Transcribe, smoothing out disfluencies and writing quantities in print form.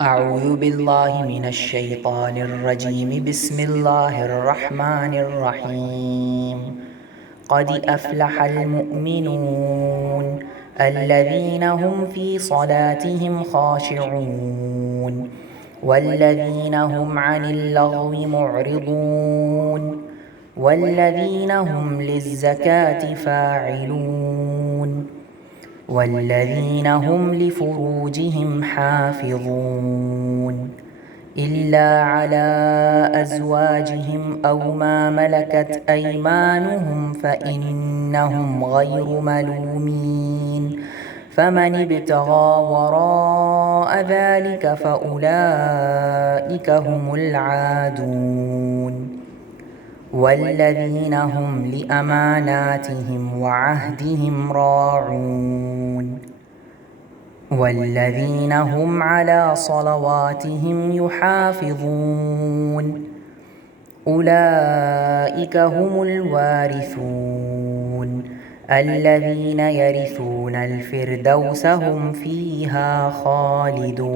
أعوذ بالله من الشيطان الرجيم. بسم الله الرحمن الرحيم. قد أفلح المؤمنون الذين هم في صلاتهم خاشعون والذين هم عن اللغو معرضون والذين هم للزكاة فاعلون والذين هم لفروجهم حافظون إلا على أزواجهم أو ما ملكت أيمانهم فإنهم غير ملومين. فمن ابتغى وراء ذلك فأولئك هم العادون. والذين هم لأماناتهم وعهدهم راعون والذين هم على صلواتهم يحافظون. أولئك هم الوارثون الذين يرثون الفردوس هم فيها خالدون.